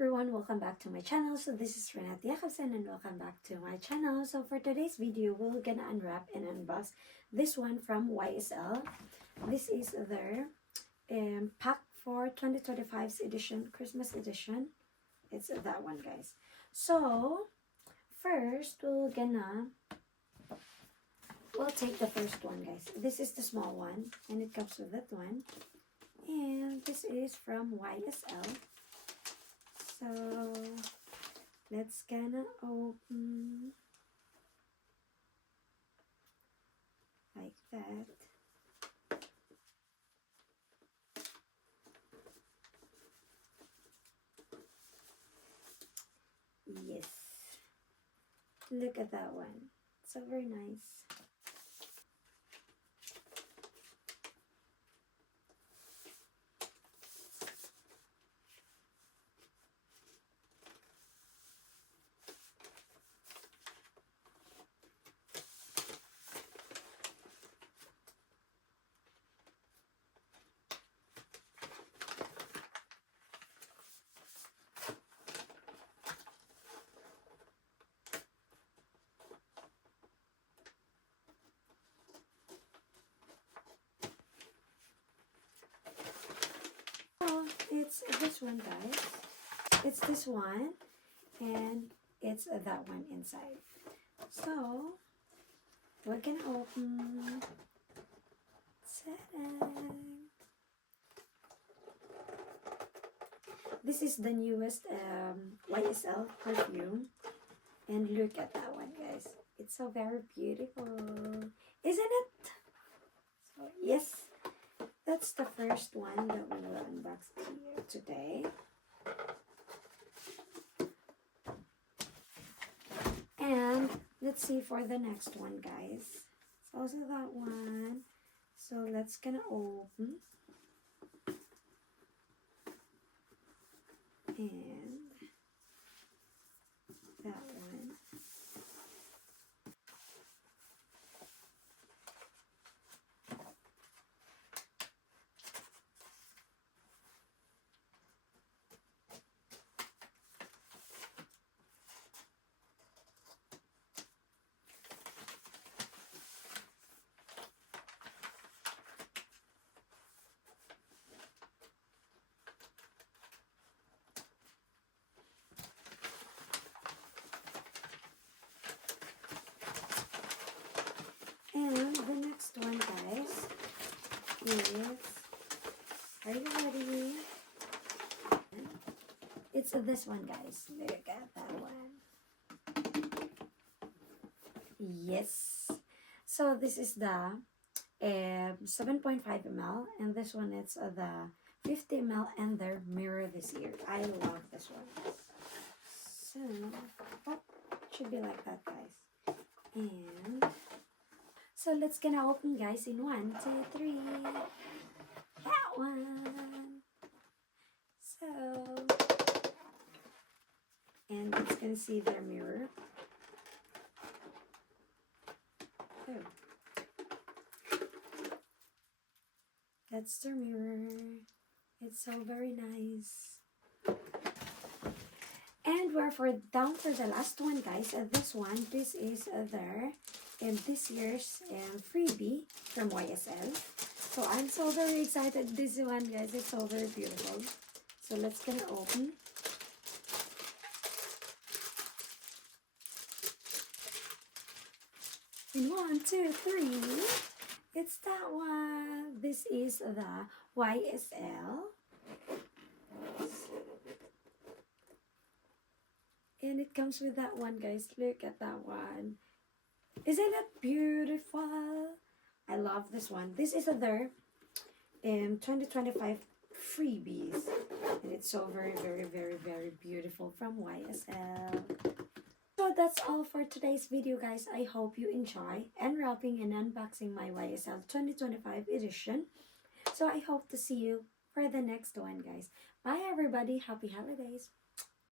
everyone, welcome back to my channel. So this is Renat Jakobsen and welcome back to my channel. So for today's video, we're gonna unwrap and unbox this one from YSL. This is their pack for 2025's edition, Christmas edition. It's that one, guys. So first, we'll take the first one, guys. This is the small one and it comes with that one. And this is from YSL. So let's gonna open like that. Yes, look at that one. So very nice. It's this one, guys. It's this one and it's that one inside. So we're gonna open. Ta-da! This is the newest YSL perfume, and look at that one, guys. It's so very beautiful, isn't it? So yes, that's the first one that we will unbox here today. And let's see for the next one, guys. It's also that one. So let's gonna open. And that one. And the next one, guys, is, are you ready? It's this one, guys. Look at that one. Yes. So this is the 7.5 ml, and this one it's the 50 ml, and their mirror this year. I love this one. So, it should be like that, guys. And so let's gonna open, guys, in 1, 2, 3. That one. So, and it's gonna see their mirror. Oh. That's their mirror. It's so very nice. And we're down for the last one, guys. This one, this is their this year's freebie from YSL. So I'm so very excited. This one, guys, it's so very beautiful. So let's gonna open. In 1, 2, 3. It's that one. This is the YSL. And it comes with that one, guys. Look at that one. Isn't it beautiful? I love this one. This is their 2025 freebies. And it's so very, very, very, very beautiful from YSL. So that's all for today's video, guys. I hope you enjoy unwrapping and unboxing my YSL 2025 edition. So I hope to see you for the next one, guys. Bye, everybody. Happy holidays.